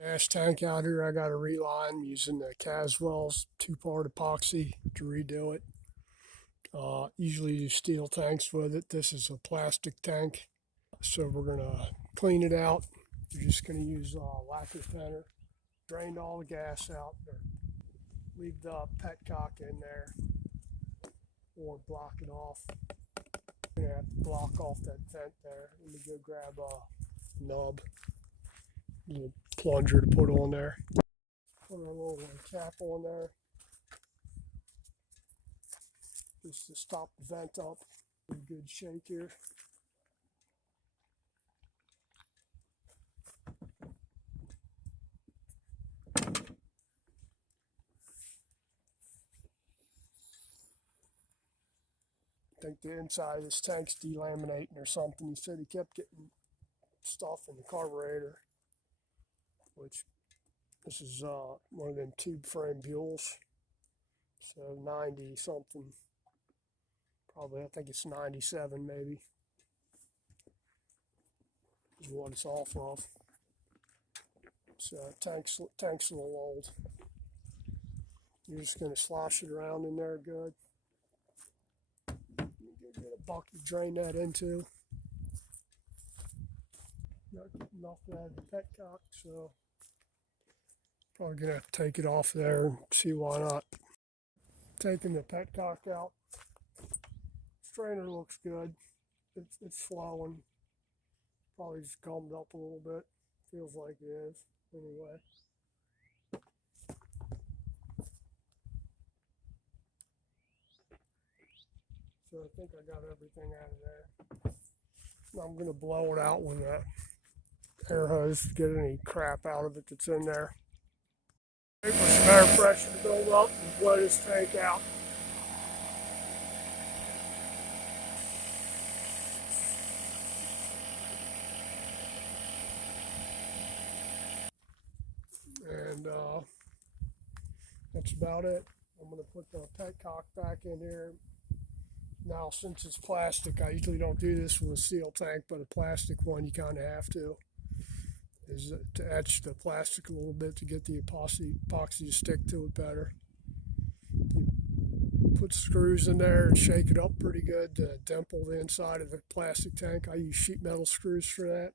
Gas tank out here, I got to reline using the Caswell's two-part epoxy to redo it. Usually use steel tanks with it. This is a plastic tank. So we're going to clean it out. We're just going to use lacquer thinner. Drained all the gas out. Leave the petcock in there or block it off. We're going to have to block off that vent there. Let me go grab a nub, a little plunger to put on there. Put a little cap on there just to stop the vent up. A good shake here. I think the inside of this tank's delaminating or something. He said he kept getting stuff in the carburetor, which this is one of them tube frame Buells. So 90 something, probably I think it's 97 maybe, is what it's off of. So tank's a little old. You're just going to slosh it around in there good. Get a bucket to drain that into. Not enough to add the petcock, so probably going to have to take it off there and see why not. Taking the petcock out. Strainer looks good. It's flowing. Probably just gummed up a little bit. Feels like it is. Anyway. So I think I got everything out of there. Now I'm going to blow it out with that air hose to get any crap out of it that's in there. Wait for some air pressure to build up and blow this tank out. And that's about it. I'm going to put the petcock back in here. Now, since it's plastic, I usually don't do this with a steel tank, but a plastic one you kind of have to. Is to etch the plastic a little bit to get the epoxy to stick to it better. You put screws in there and shake it up pretty good to dimple the inside of the plastic tank. I use sheet metal screws for that.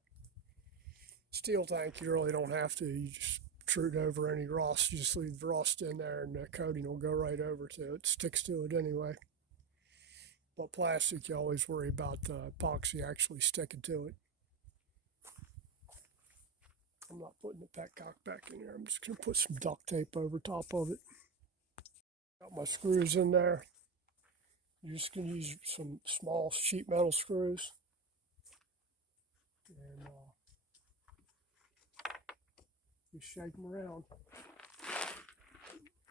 Steel tank, you really don't have to. You just intrude over any rust. You just leave the rust in there and the coating will go right over to it. It sticks to it anyway. But plastic, you always worry about the epoxy actually sticking to it. I'm not putting the petcock back in there. I'm just going to put some duct tape over top of it. Got my screws in there. You're just going to use some small sheet metal screws. And just shake them around.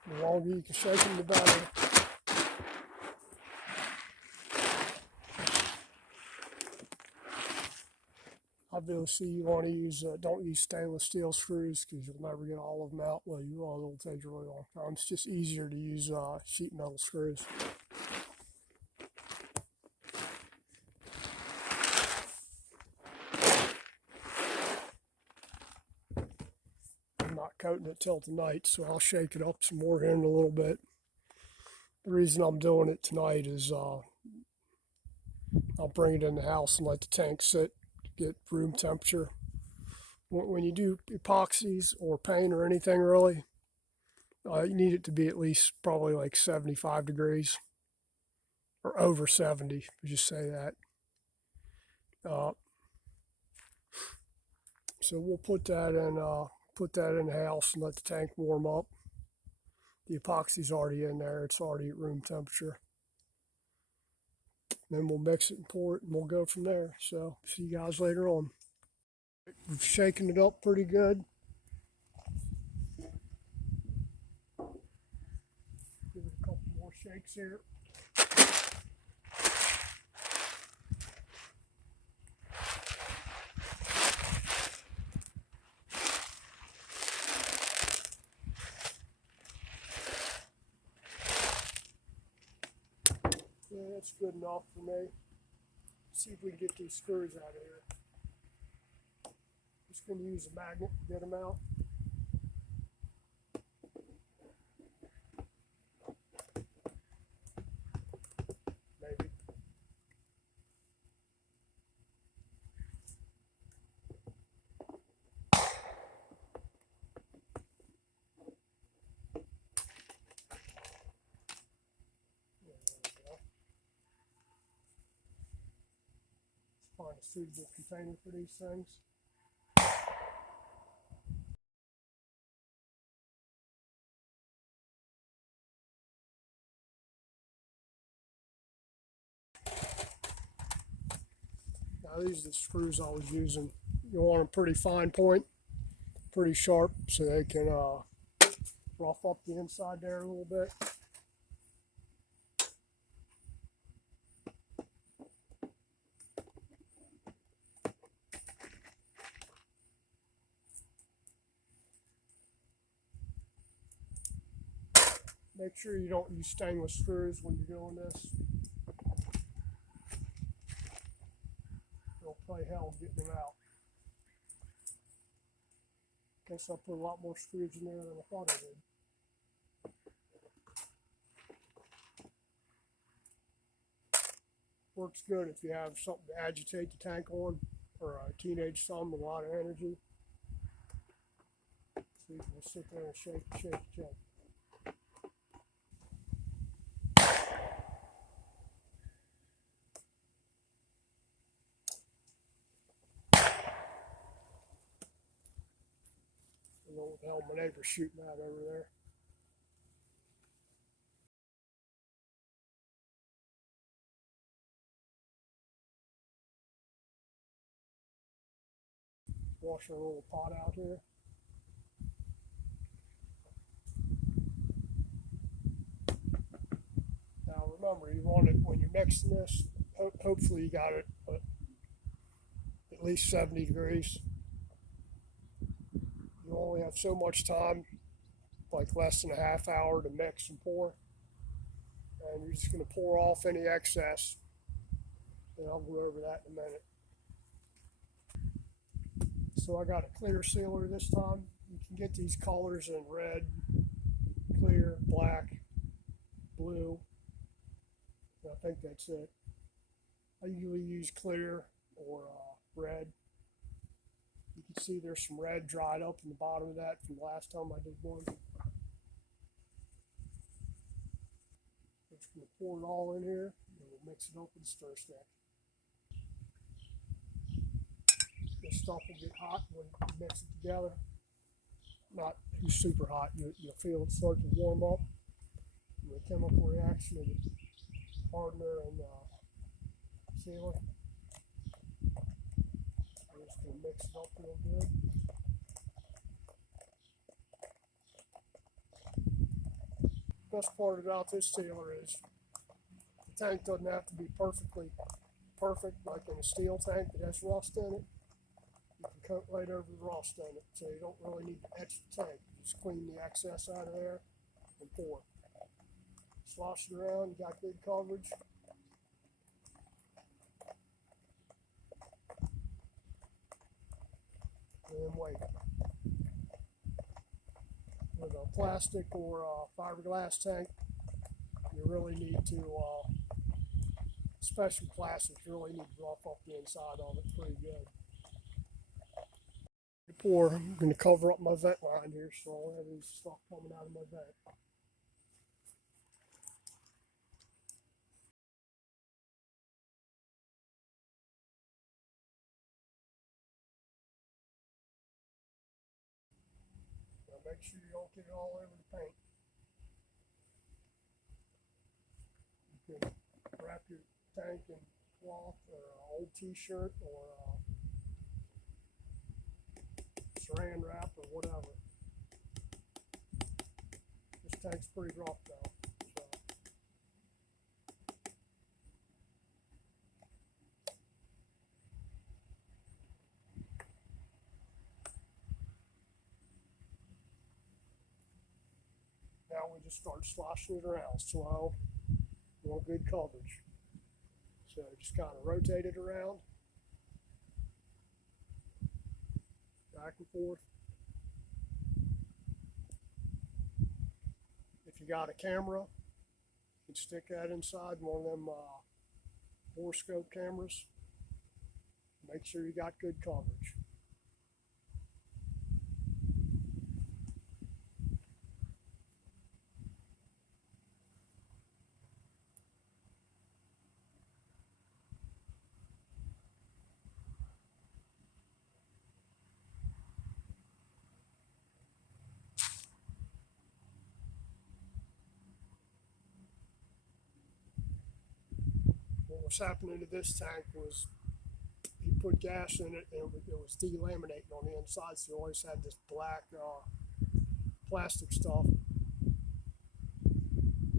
The longer you can shake them, the better. Obviously, you want to use, don't use stainless steel screws because you'll never get all of them out. Well, you will, it'll take a really long time. It's just easier to use sheet metal screws. I'm not coating it till tonight, so I'll shake it up some more here in a little bit. The reason I'm doing it tonight is I'll bring it in the house and let the tank sit. Get room temperature. When you do epoxies or paint or anything really, you need it to be at least probably like 75 degrees or over 70, just say that. So we'll put that in the house and let the tank warm up. The epoxy's already in there, it's already at room temperature. Then we'll mix it and pour it and we'll go from there. So see you guys later on. We've shaken it up pretty good. Give it a couple more shakes here. Yeah, that's good enough for me. Let's see if we can get these screws out of here. Just going to use a magnet to get them out. find a suitable container for these things. Now these are the screws I was using. You want them pretty fine point, pretty sharp, so they can rough up the inside there a little bit. Make sure you don't use stainless screws when you're doing this. It'll play hell getting them out. Guess I put a lot more screws in there than I thought I did. Works good if you have something to agitate the tank on, or a teenage son with a lot of energy. So you can just sit there and shake, shake, shake. I don't know what the hell my neighbor's shooting at over there. Washing a little pot out here. Now remember, you want it when you're mixing this, hopefully you got it at least 70 degrees. You only have so much time, like less than a half hour to mix and pour. And you're just going to pour off any excess. And I'll go over that in a minute. So I got a clear sealer this time. You can get these colors in red, clear, black, blue. I think that's it. I usually use clear or red. You can see there's some red dried up in the bottom of that from the last time I did one. Just going to pour it all in here, and we'll mix it up with a stir stick. This stuff will get hot when you mix it together. Not too super hot. You'll feel it start to warm up. The chemical reaction of the hardener and sealer. I'm just going to mix it up real good. Best part about this sealer is the tank doesn't have to be perfectly perfect like in a steel tank that has rust in it. You can coat right over the rust in it, so you don't really need to etch the tank. You just clean the excess out of there and pour. Slosh it around, you got good coverage. And then wait. With a plastic or a fiberglass tank, you really need to, especially plastic, you really need to rough up the inside of it pretty good. To pour, I'm going to cover up my vent line here so I don't have any stuff coming out of my vent. Make sure you don't get it all over the paint. You can wrap your tank in cloth or an old t-shirt or saran wrap or whatever. This tank's pretty rough though. So. Now we just start sloshing it around slow. We want good coverage. So just kind of rotate it around. Back and forth. If you got a camera, you can stick that inside one of them borescope cameras. Make sure you got good coverage. was happening to this tank was he put gas in it and it was delaminating on the inside, so you always had this black plastic stuff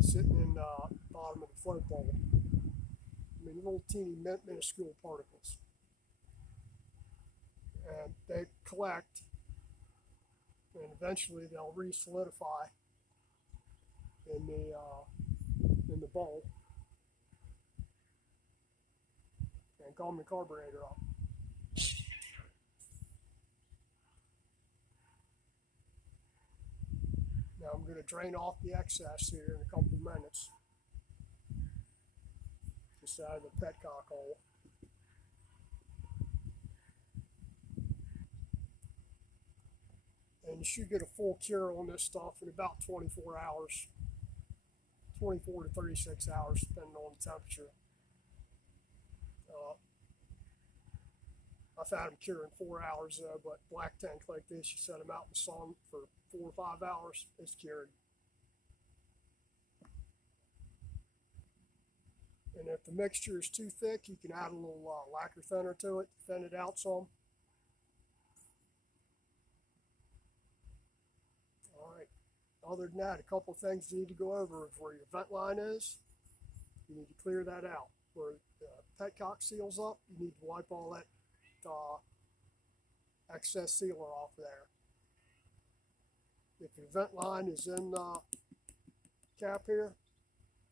sitting in the bottom of the float bowl. I mean, little teeny minuscule particles. And they collect, and eventually they'll re-solidify in the bowl and calm the carburetor up. Now I'm going to drain off the excess here in a couple of minutes, just out of the petcock hole. And you should get a full cure on this stuff in about 24 hours, 24 to 36 hours, depending on the temperature. I've had them cure in 4 hours though, but black tank like this, you set them out in the sun for 4 or 5 hours, it's cured. And if the mixture is too thick, you can add a little lacquer thinner to it, thin it out some. Alright, other than that, a couple of things you need to go over is where your vent line is. You need to clear that out. Where the petcock seals up, you need to wipe all that excess sealer off there. If your vent line is in the cap here,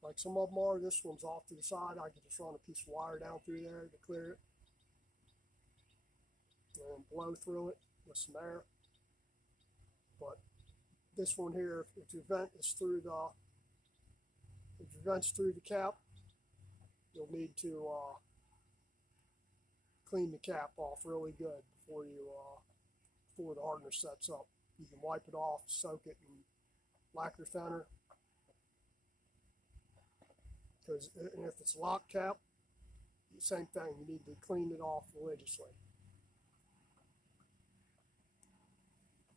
like some of them are, this one's off to the side, I can just run a piece of wire down through there to clear it and blow through it with some air. But this one here, if your vent is through if your vent's through the cap, you'll need to clean the cap off really good before the hardener sets up. You can wipe it off, soak it in lacquer thinner. Because if it's locked cap, same thing, you need to clean it off religiously.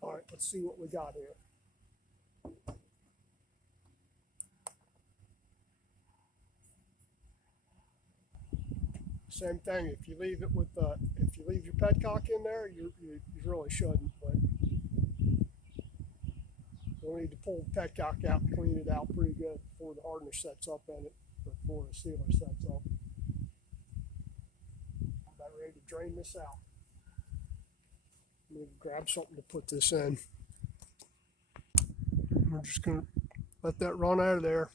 All right, let's see what we got here. Same thing. If you leave it with if you leave your petcock in there, you really shouldn't. But you'll need to pull the petcock out and clean it out pretty good before the hardener sets up in it, before the sealer sets up. I'm about ready to drain this out. I'm going to grab something to put this in. We're just going to let that run out of there.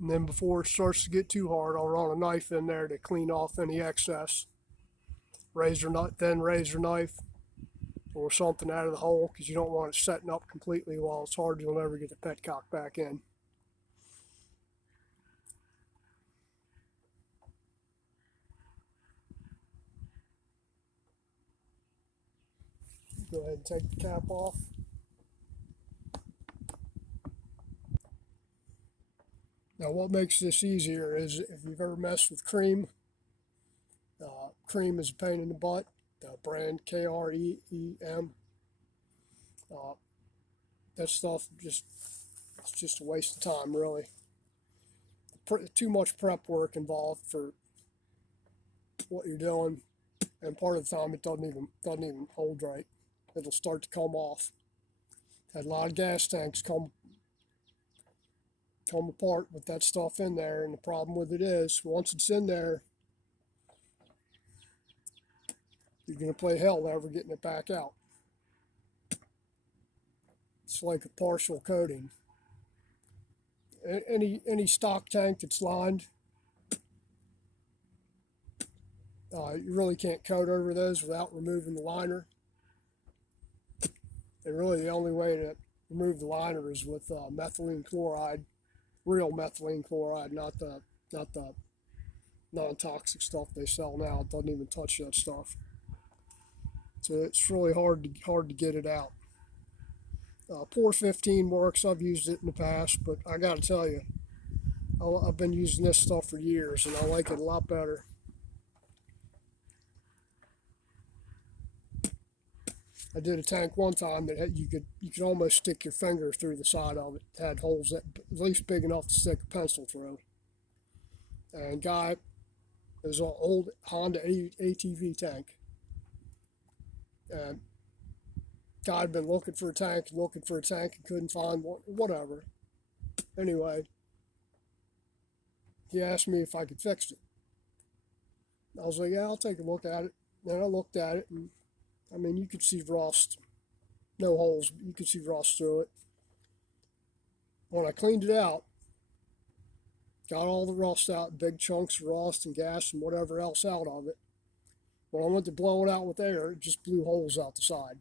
And then before it starts to get too hard, I'll run a knife in there to clean off any excess. Thin razor knife or something out of the hole, because you don't want it setting up completely while it's hard. You'll never get the petcock back in. Go ahead and take the cap off. Now what makes this easier is if you've ever messed with Kreem. Kreem is a pain in the butt. The brand Kreem. That stuff it's just a waste of time, really. Too much prep work involved for what you're doing, and part of the time it doesn't even hold right. It'll start to come off. Had a lot of gas tanks come apart with that stuff in there, and the problem with it is once it's in there, you're going to play hell ever getting it back out. It's like a partial coating. Any stock tank that's lined, you really can't coat over those without removing the liner. And really the only way to remove the liner is with methylene chloride, real methylene chloride, not the non-toxic stuff they sell now. It doesn't even touch that stuff. So it's really hard to get it out. Pour 15 works. I've used it in the past, but I got to tell you, I've been using this stuff for years, and I like it a lot better. I did a tank one time that you could almost stick your finger through the side of it. It had holes that at least big enough to stick a pencil through. And guy, it was an old Honda ATV tank. And guy had been looking for a tank, and couldn't find one, whatever. Anyway, he asked me if I could fix it. I was like, yeah, I'll take a look at it. And I looked at it, and I mean, you could see rust, no holes, but you could see rust through it. When I cleaned it out, got all the rust out, big chunks of rust and gas and whatever else out of it. When I went to blow it out with air, it just blew holes out the side.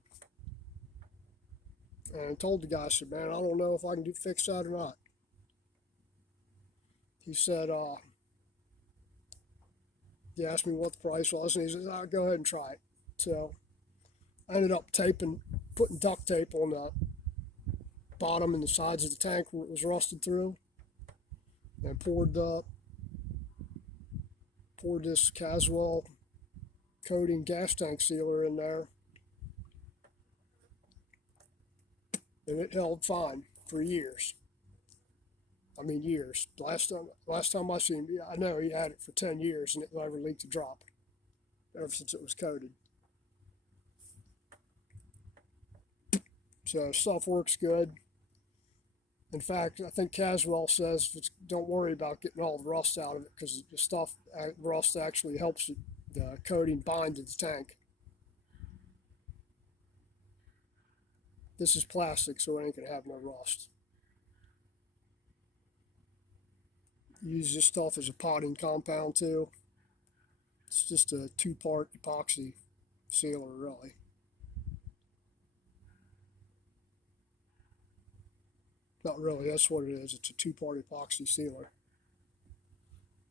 And I told the guy, I said, man, I don't know if I can fix that or not. He said, he asked me what the price was, and he said, oh, go ahead and try it. So I ended up putting duct tape on the bottom and the sides of the tank where it was rusted through, and poured this Caswell coating gas tank sealer in there, and it held fine for years. I mean, years. Last time I seen him, I know he had it for 10 years and it never leaked a drop ever since it was coated. So stuff works good. In fact, I think Caswell says don't worry about getting all the rust out of it, because the rust actually helps the coating bind to the tank. This is plastic, so it ain't gonna have no rust. Use this stuff as a potting compound too. It's just a 2-part epoxy sealer, really. Not really, that's what it is. It's a 2-part epoxy sealer.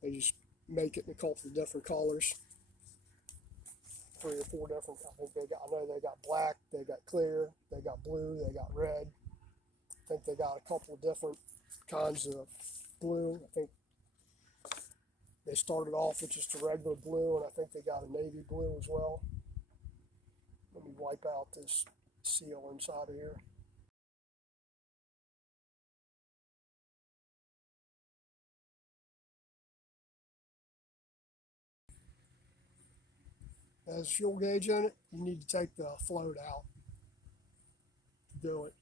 They just make it in a couple of different colors. 3 or 4 different. I know they got black, they got clear, they got blue, they got red. I think they got a couple of different kinds of blue. I think they started off with just a regular blue, and I think they got a navy blue as well. Let me wipe out this seal inside of here. It has a fuel gauge in it. You need to take the float out to do it.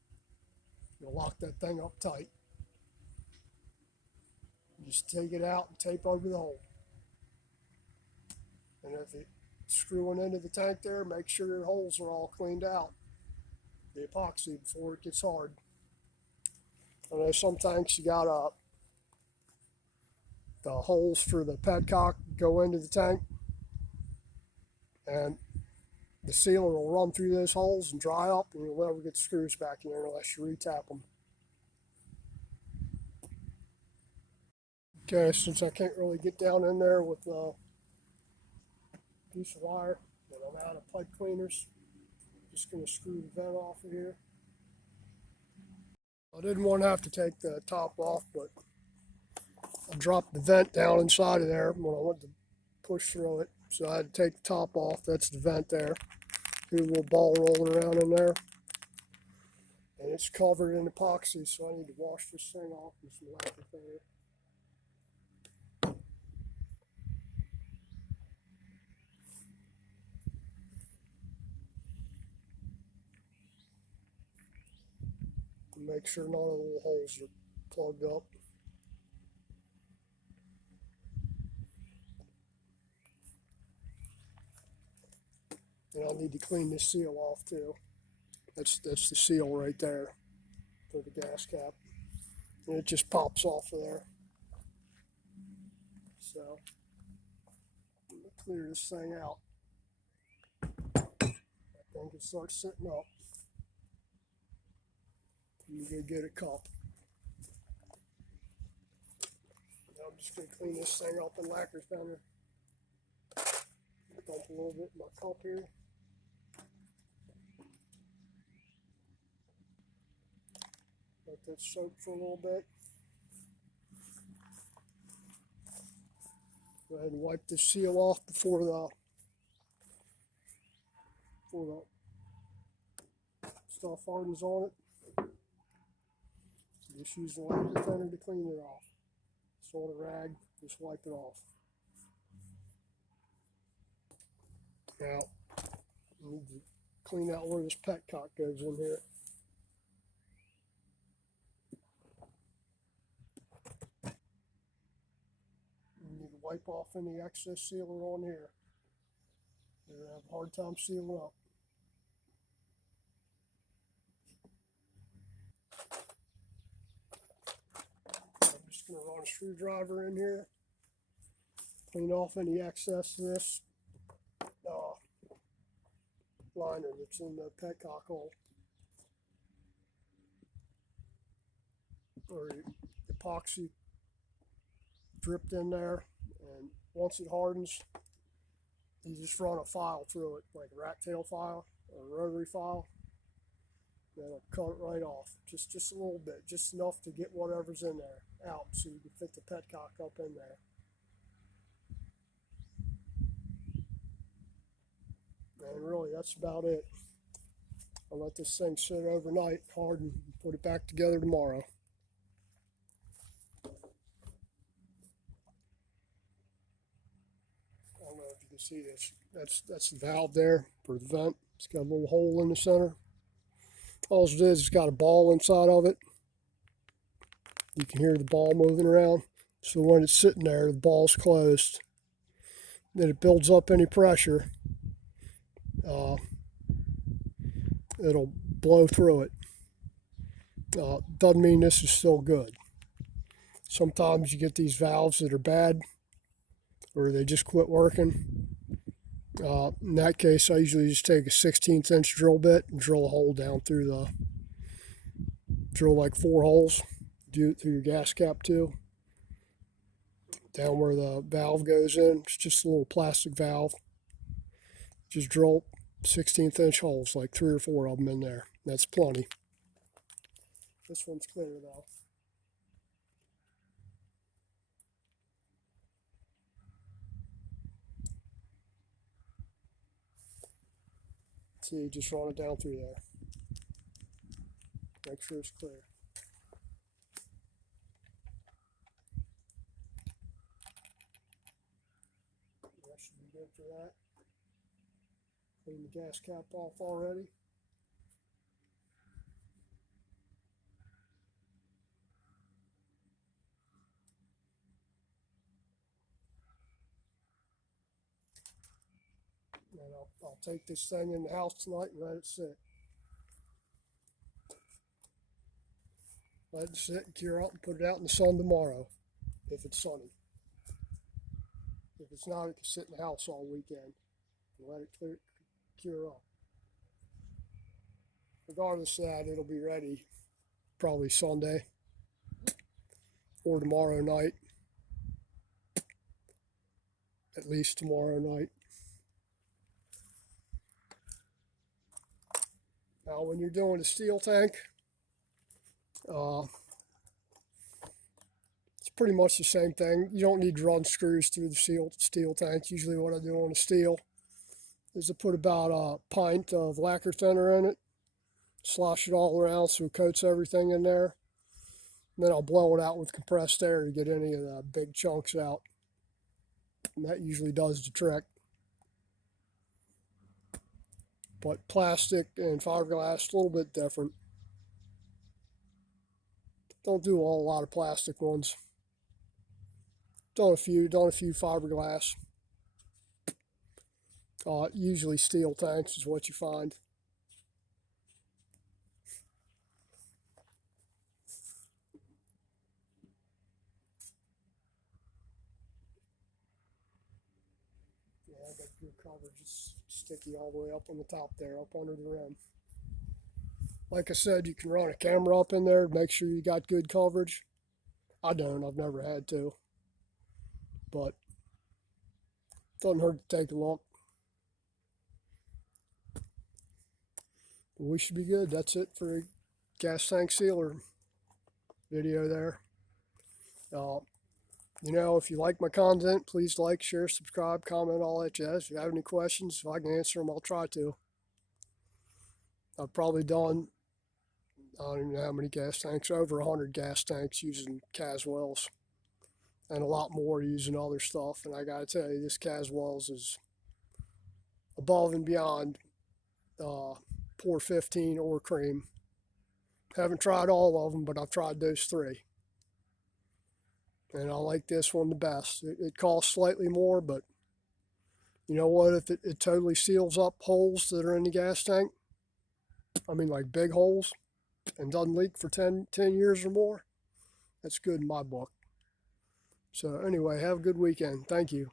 You'll lock that thing up tight. You just take it out and tape over the hole. And if it's screwing into the tank there, make sure your holes are all cleaned out, the epoxy, before it gets hard. I know some tanks you got the holes for the petcock go into the tank, and the sealer will run through those holes and dry up, and you'll never get the screws back in there unless you retap them. Okay, since I can't really get down in there with a piece of wire, and I'm out of pipe cleaners, I'm just going to screw the vent off of here. I didn't want to have to take the top off, but I dropped the vent down inside of there when I went to push through it. So I had to take the top off. That's the vent there. Here's a little ball rolling around in there. And it's covered in epoxy, so I need to wash this thing off with some lacquer cleaner. Make sure none of the little holes are plugged up. And I need to clean this seal off too. That's the seal right there for the gas cap. And it just pops off of there. So I'm gonna clear this thing out. That thing can start sitting up. You go get a cup. Now I'm just going to clean this thing up in lacquer's down here. Dump a little bit in my cup here. Let that soak for a little bit. Go ahead and wipe this seal off before the stuff hardens on it. Just use the lacquer thinner to clean it off. Sort of rag. Just wipe it off. Now, I need to clean out where this petcock goes in here. You need to wipe off any excess sealer on here. You're going to have a hard time sealing up. I'm just going to run a screwdriver in here, clean off any excess of this liner that's in the petcock hole, or epoxy dripped in there. And once it hardens, you just run a file through it, like a rat tail file or a rotary file. That'll cut it right off, just a little bit, just enough to get whatever's in there out, so you can fit the petcock up in there. And really, that's about it. I'll let this thing sit overnight, harden, and put it back together tomorrow. I don't know if you can see this. That's the valve there for the vent. It's got a little hole in the center. All it is, it's got a ball inside of it. You can hear the ball moving around. So when it's sitting there, the ball's closed. Then it builds up any pressure. It'll blow through it. Doesn't mean this is still good. Sometimes you get these valves that are bad, or they just quit working. In that case, I usually just take a 16th inch drill bit and drill a hole down through drill like 4 holes, do it through your gas cap too, down where the valve goes in. It's just a little plastic valve. Just drill 16th inch holes, like 3 or 4 of them in there. That's plenty. This one's clear though. See, just run it down through there. Make sure it's clear. That should be good for that. Clean the gas cap off already. And I'll take this thing in the house tonight and let it sit. Let it sit and cure out and put it out in the sun tomorrow, if it's sunny. If it's not, it can sit in the house all weekend and let it cure up. Regardless of that, it'll be ready probably Sunday or tomorrow night. At least tomorrow night. Now, when you're doing a steel tank, it's pretty much the same thing. You don't need to run screws through the steel tank. Usually what I do on a steel is to put about a pint of lacquer thinner in it, slosh it all around so it coats everything in there. And then I'll blow it out with compressed air to get any of the big chunks out. And that usually does the trick. But plastic and fiberglass, a little bit different. Don't do a lot of plastic ones. Done a few fiberglass. Usually steel tanks is what you find. Yeah, that good coverage is sticky all the way up on the top there, up under the rim. Like I said, you can run a camera up in there to make sure you got good coverage. I don't, I've never had to. But it doesn't hurt to take a look. We should be good. That's it for a gas tank sealer video there. You know, if you like my content, please like, share, subscribe, comment, all that jazz. If you have any questions, if I can answer them, I'll try to. I've probably done, I don't even know how many gas tanks, over 100 gas tanks using Caswells. and a lot more using other stuff. And I got to tell you, this Caswell's is above and beyond Pour 15 or Kreem. Haven't tried all of them, but I've tried those three. And I like this one the best. It costs slightly more, but you know what? If it totally seals up holes that are in the gas tank, I mean like big holes, and doesn't leak for 10 years or more, that's good in my book. So anyway, have a good weekend. Thank you.